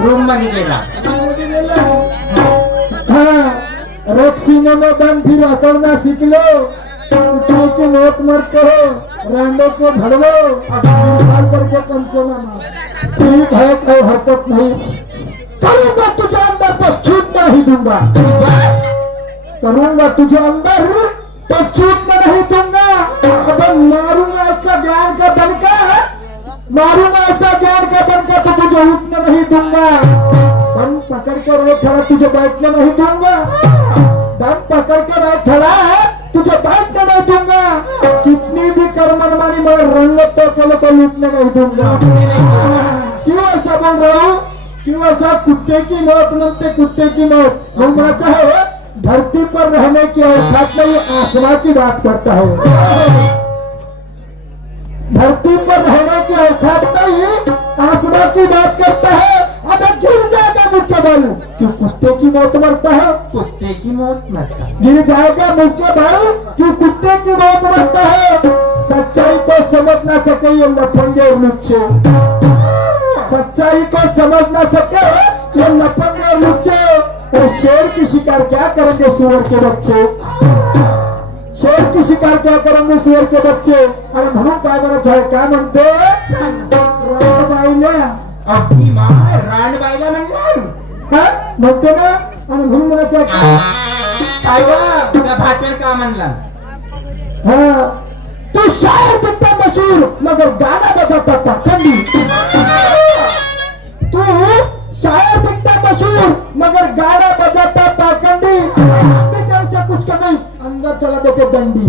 Room मध्ये गेला. हाँ रक्सीने में दम फिर हथौड़ा सीख लो, कुत्ते की मौत मत कहो, रांडो को भड़वो, निकाल करके पंचों में मार. ठीक है कोई हरकत नहीं करूंगा, तुझे अंदर तो छूटने नहीं दूंगा. करूंगा तुझे अंदर तो छूटने नहीं दूंगा. अब मारूंगा ऐसा ज्ञान का दनका, मारूंगा ऐसा ज्ञान का दनका तो तुझे उठने नहीं दूंगा. दम पकड़ कर रहे खड़ा तुझे बैठने नहीं दूंगा. दम पकड़ कर रहे खड़ा है तुझे बैठने नहीं दूंगा. कितनी भी कर मनमानी मगर रंगत तो कल को लूटने नहीं दूंगा. क्यों ऐसा बोल रहा हूँ? क्यों ऐसा? कुत्ते की मौत नमते कुत्ते की मौत. घूमना चाहे धरती पर रहने की औकात नहीं, आसमां की बात करता है. धरती पर रहने की औकात नहीं, आसमां की बात करता है. अब गिर जाएगा मुख्य बल क्यों कुत्ते की मौत मरता है. कुत्ते की मौत मरता. गिर जाएगा मुख्य बल क्यों कुत्ते की मौत मरता है. सच्चाई को समझ ना सके ये लफंगे और लुच्चे, सच्चाई को समझ ना सके ये लफंगे और लुच्चे. तो शेर की शिकार क्या करेंगे सुअर के बच्चे. शेर की शिकार क्या करेंगे सुअर के बच्चे. अरे म्हणून काय म्हणायचं आहे, काय म्हणते रानबाईला. अगदी मा रानबाईला म्हणला म्हणते ना. आणि म्हणून म्हणायचं काय ग त्या भाट्याला का म्हणला. हाँ तू शायर दिखता मशहूर मगर गाना बजाता पाखंडी. तू शायर दिखता मशहूर मगर गाना बजाता पाखंडी. मैं तेरे से कुछ कर नहीं, अंदर चला देते दंडी.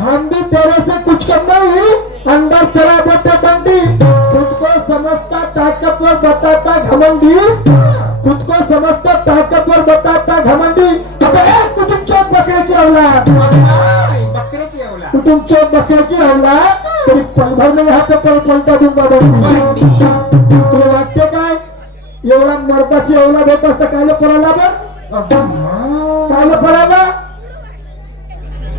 हम भी तेरे से कुछ कर नहीं, अंदर चला देते दंडी. खुद को समझता ताकतवर बताता घमंडी, खुद को समझता ताकतवर बताता घमंडी. अबे कुटुंब चोर बकरे की औलाद, बकरे की औलाद, कुटुंब चोर बकरे की औलाद. तेरी पल भर में यहाँ पे पलटा दूंगा दंडी. तुला वाटते काय एवढा मर्दाची औलाद होत असता कायला पराला बघ, कायला पराला.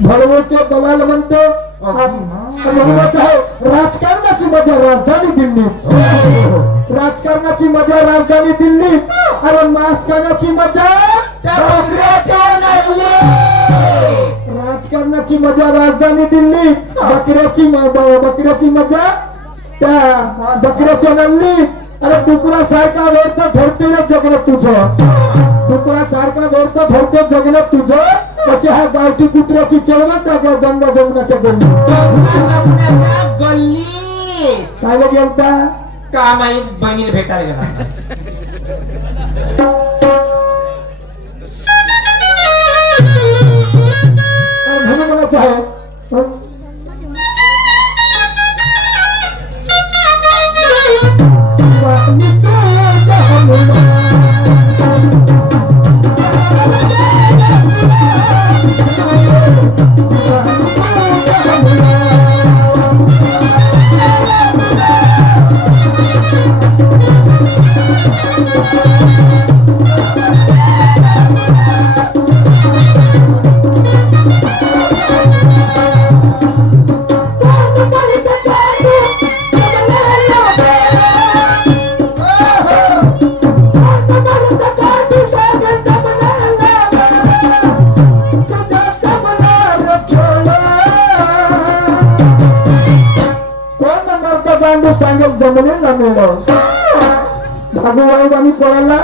भडवोके दलाल म्हणतो. म्हणूनच आहे राजकारणाची मजा राजधानी दिल्ली, राजकारणाची मजा राजधानी दिल्ली. अरे मांस खाण्याची मजा त्या बकऱ्याच्या नल्ली. राजकारणाची मजा राजधानी दिल्ली, बकऱ्याची मजा त्या बकऱ्याच्या नल्ली. अरे डुकरा सारखा व्यर्थ ठरते ना जगणं तुझं, डुकरा सारखा व्यर्थ ठरते जगणं तुझं. कशी हा गावठी कुत्र्याची चळवळ त्या गंगा जमुनाच्या गल्ली. गल्ली काय गेलता का माहीत बहिणीला भेटायला गेला. म्हणून म्हणायचं आहे सांगेल जमलेला मेळव. भागूबाई आणि पोराला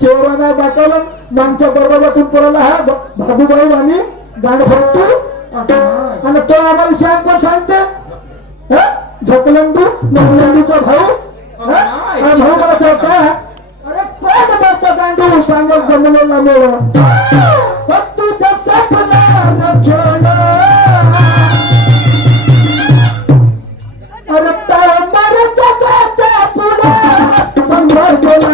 चेहरा नाही दाखवला, मागच्या दरवाजातून पोराला हा भागूबाई आणि गाण फक्तू. आणि तो आम्हाला शाम पण सांगते झकलंडू मंगलंडूचा भाऊ. भाऊ मला चौथा. अरे कोण मरतो गांडू सांगेल जमलेला मेळव. तुझं सपला खेळ. अरे मर जगाच्या पुढे पंधर गेला.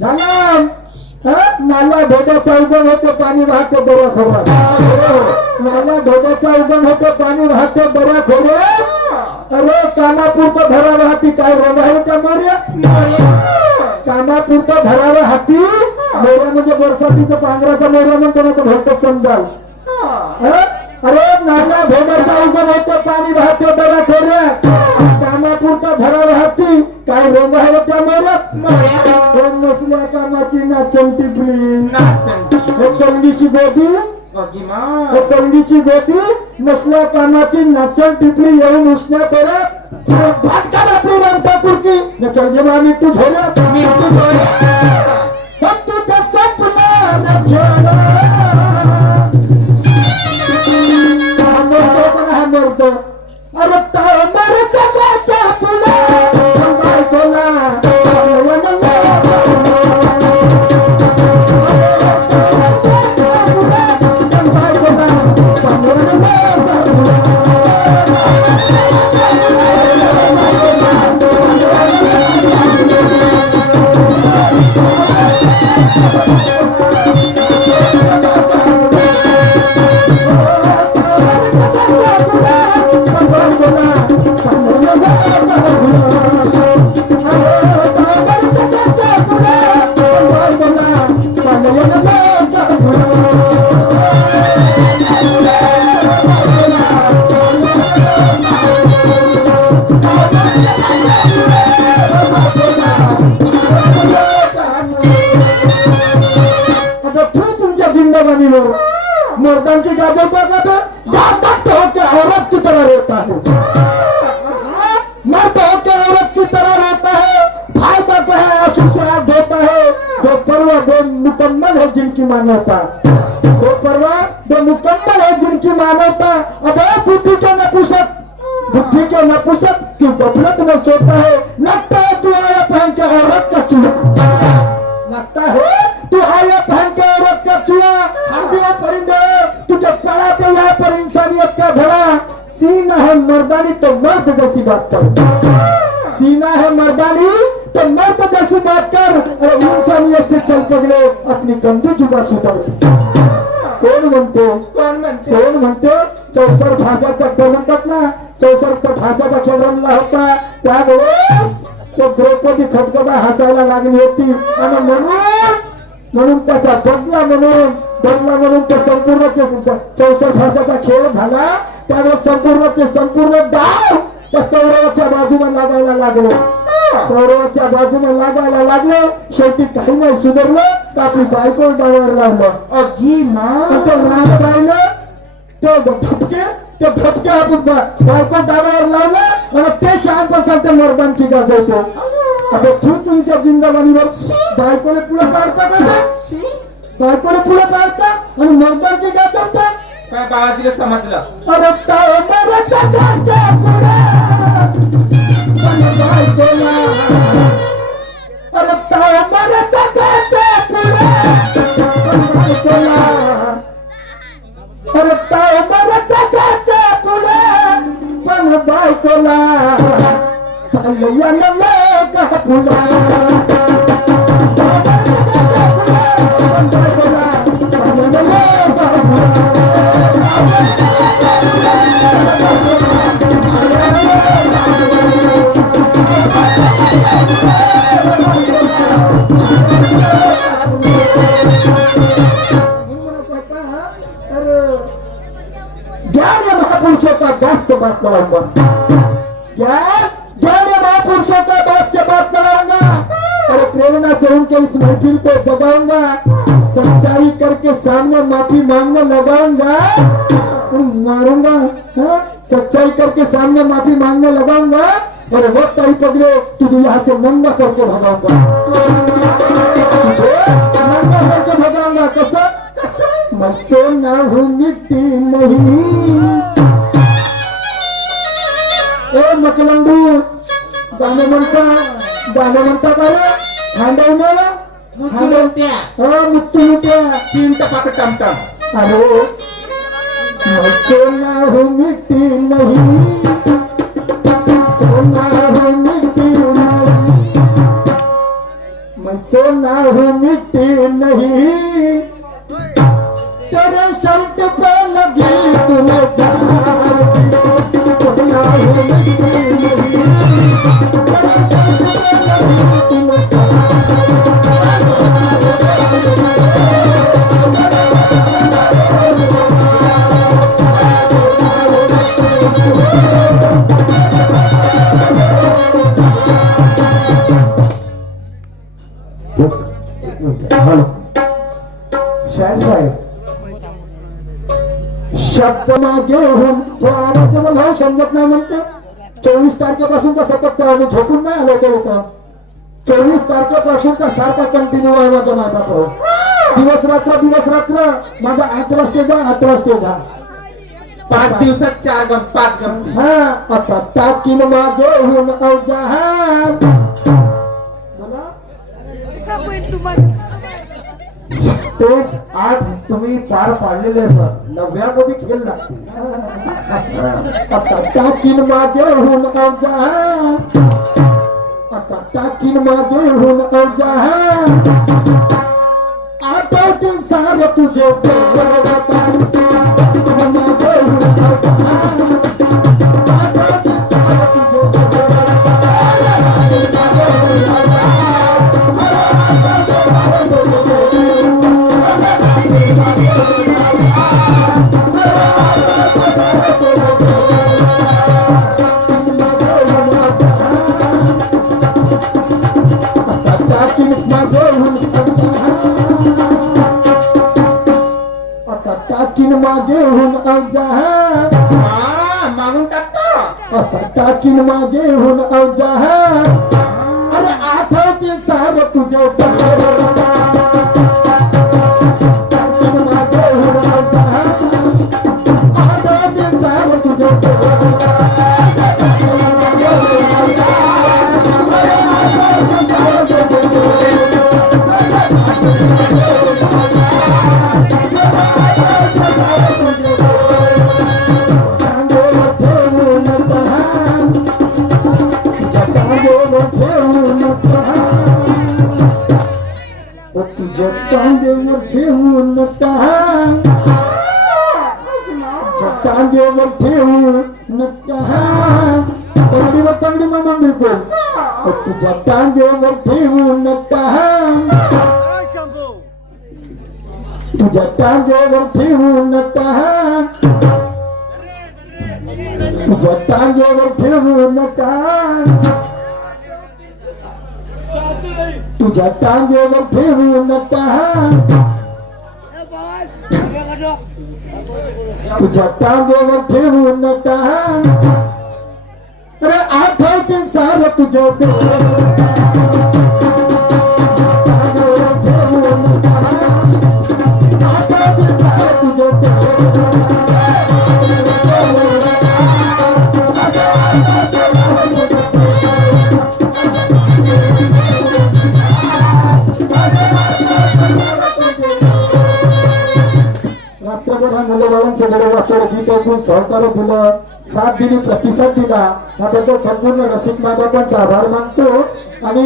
झाला नाला ढोब्याचा उगम होते पाणी वाहते बऱ्या खोऱ्यात. नाला ढोब्याचा उगम होते पाणी वाहते बऱ्या खोऱ्यात. अरे कामापुरतं धरावं हाती काय रोग आहे त्या मोर्या. कामापुरतं धरावं हाती मोर्या म्हणजे बरसातीचं पांघराचा मोर्या म्हणतो ना तो भलतच समजाल. अरे नाला ढोब्याचा उगम होते पाणी वाहते बऱ्या खोऱ्यात. कामापुरतं धरावं हाती काय रोग आहे त्या मोर्यात. कोण नसल्या कामाची नाचण टिपली. हे कलगीची गोदी हे कलगीची गोदी नसल्या कामाची नाचण टिपली येऊन उसण्या परत भाटकाला आपली रामता कुर्की न चल गे मी तू झोऱ्यात तुझं संपलं न खेळ. हा मरतो अरे मर जगाच्या फुला बायकोला मर्दान की गाजवता का जहाँ तक तो के औरत की तरह रहता है. मर्द होके औरत की तरह रहता है. फायदा क्या है आंसू से आग धोता है. वो परवा वो मुकम्मल है जिनकी मानवता. वो परवा वो मुकम्मल है जिनकी मानवता. अब बुद्धि के नपुंसक बुद्धि के नपुंसक क्यों गफलत में सोता है. लगता है तू आया पहन के औरत का चूहा. लगता है तू आया पहन के औरत का चूहा. हम भी परिंदे तुझे पढ़ाते यहाँ पर इंसानियत का भला. सीना है मर्दानी तो मर्द जैसी बात कर. सीना है मर्दानी तो मर्द जैसी बात कर. और इंसानियत से चल पगले अपनी कंदी जुगा सुधर. कोण म्हणते चौसर फासाचा खेळ म्हणतात ना. चौसर फासाचा खेळ रमला होता त्यावेळेस तो द्रौपदी खटखटा हसायला लागली होती. आणि म्हणून त्याचा बदला म्हणून ते संपूर्ण चौसर फासाचा खेळ झाला. त्यावेळेस संपूर्ण डाव त्या कौरवाच्या बाजूने लागायला लागले. कौरवाच्या बाजूने लागायला लागले. शेवटी काही नाही सुधारलं तर आपली बायको डावावर लावलं. ते राम राहिलं ते धपके आपण बायको डावावर लावलं आणि ते शांत ते मर्दानकी गाजवतो. आता तू तुमच्या जिंदगानीवर बायकोला पुढे पाडता का. बायकोला पुढे पाडता आणि मर्दानकी गाजवता. काय बाळाजीला समजलं. अरे मराच्या गाच्या पुढे बायकोला. अरे मराच्या गाच्या पुढे बायकोला. अरे मराच्या गाच्या पुढे पण बायकोला. ज्ञान या महापुरुषों का दास से बात कराऊंगा. ज्ञान या महापुरुषों का दास से बात कराऊंगा. और प्रेरणा से उनके इस महफिल को जगाऊंगा. सच्चाई करके सामने माफी मांगने लगाऊंगा. मारूंगा. सच्चाई करके सामने माफी मांगने लगाऊंगा. और वक्त आई पगले तुझे यहाँ से नंगा करके भगाऊंगा. तुझे नंगा करके भगाऊंगा. कसं मैं सोना हूँ मिट्टी नहीं. ए मकलंडू गाणं म्हणता का रे. हांडवण्याला मुत्तुमुट्या चिंता पाक टमटम. अरे मैं सोना हूँ मिट्टी नहीं. सोना हूँ मिट्टी नहीं. ना हूँ मिट्टी नहीं, तेरे शर्ट पे लगी तुम्हें जान की, ना हूँ मिट्टी नहीं, तेरे शर्ट पे लगी तुम्हें हॅलो शायर साहेब, शब्द मागे होऊन तो आवाज मला समजत नाही म्हणते. 24 तारखेपासून तर सतत आम्ही झोपून नाही आलो ते इथं. 24 तारखेपासून तर सारखा कंटिन्यू आहे माझा माझा दिवस रात्र माझा 8 स्टेज आहे 8 स्टेज आहे. 5 दिवसात 5 गमती. हा असा टाकीन मागे होऊन अवजान तेच आज तुम्ही पार पाडलेले सर 9व्या खेळ लागतील. असा टाकीन मागे होऊन अवजान, असा टाकीन मागे होऊन अवजान, आठवतील सारे तुझे टाकीन मागे होऊन अवजान, मागून टाकतो. असा टाकीन मागे होऊन अवजान, अरे आठवतील सारे तुझे टाकीन मागे होऊन अवजान, आठवतील सारे तुझे टांगेवर ठेवून टांग, टांगेवर ठेवून टांग, तंगडी म्हणून मिळतो. तुझ्या टांगेवर ठेवून टांग, तुझ्या टांगेवर ठेवून टांग, तुझ्या टांगेवर ठेवून टांग, तुझ्या टांगेवर ठेवून टांग, तुझ्या टांगेवर ठेवून टांग, अरे आठवतील सारं तुझ्या मुलाबाळांचं बरोबर गीत ऐकून सहकार्य दिलं, साथ दिली, प्रतिसाद दिला, त्याबद्दल संपूर्ण रसिक माध्यमांचा आभार मानतो. आणि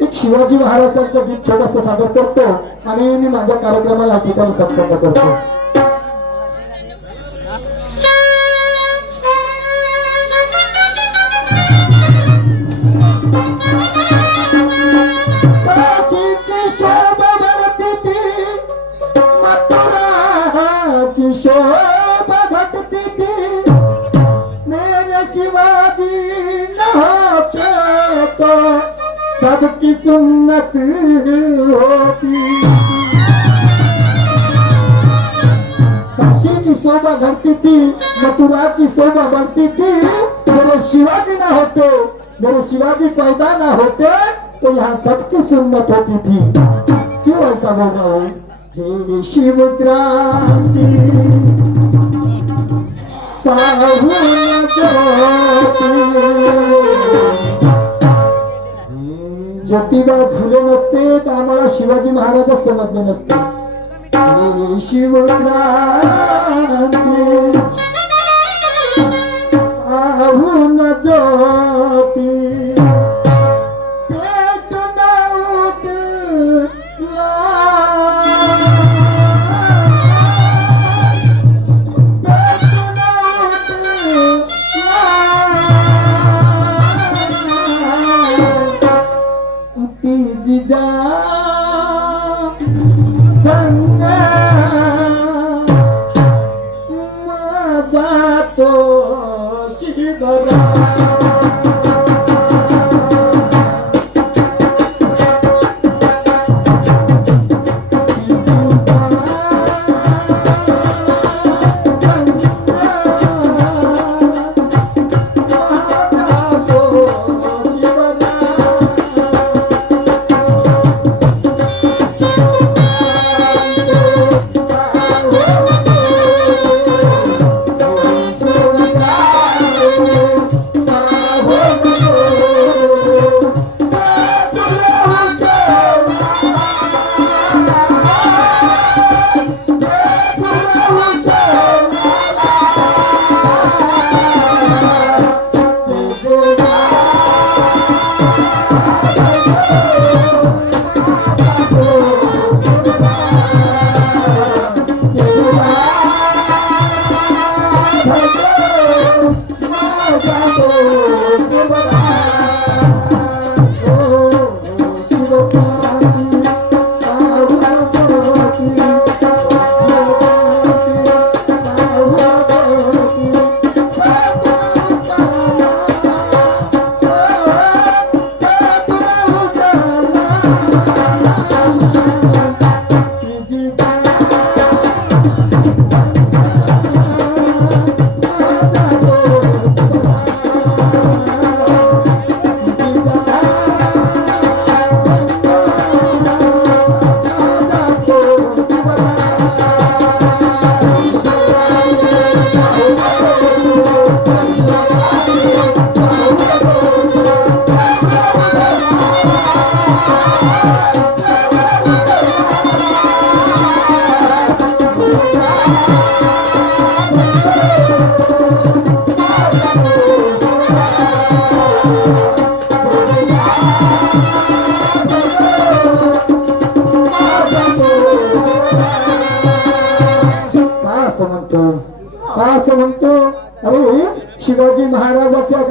एक शिवाजी महाराजांचं गीत छोटंसं सादर करतो आणि मी माझ्या कार्यक्रमाला या ठिकाणी संपन्न करतो. शोभा घटती थी मेरे शिवाजी न होते तो सबकी सुन्नत होती. काशी की शोभा घटती थी, मथुरा की शोभा बढ़ती थी, मेरे शिवाजी न होते, मेरे शिवाजी पैदा न होते तो यहाँ सबकी सुन्नत होती थी. क्यों ऐसा बोल रहा हूँ? हे शिव क्रांति पाहून ज्योतिबा फुले नसते तर आम्हाला शिवाजी महाराजच समजले नसते. हे शिव क्रांती पाहून ज्योती पेट न उठ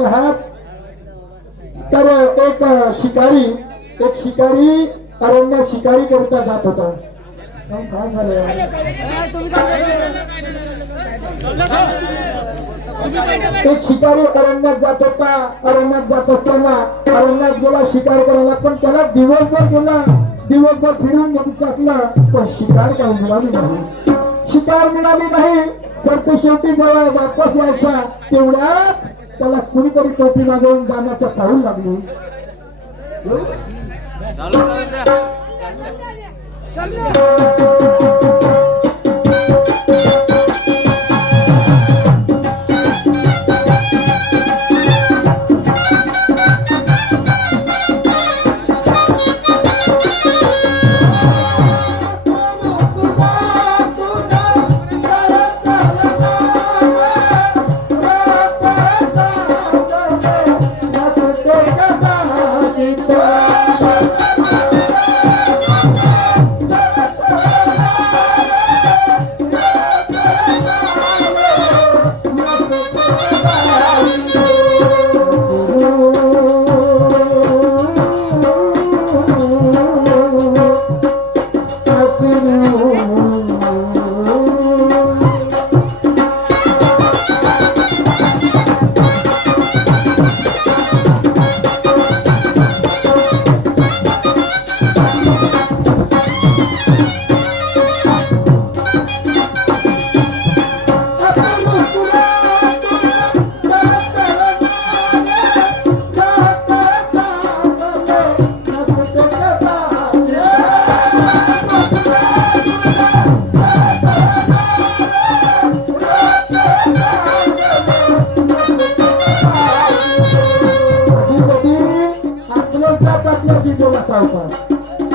बघा हात. तर एक शिकारी अरण्य शिकारी करिता जात होता. काय झालं एक शिकारी अरण्यात जात होता. अरण्यात जात असताना अरण्यात गेला शिकार करायला, पण त्याला दिवसभर फिरून मध्ये टाकला, पण शिकार काही मिळाली नाही. तर शेवटी जेव्हा वापस यायचा तेवढ्यात त्याला कुणीतरी टोपी मागवून जाण्याचा चालू लागली. आपल्या जीवाचा होता.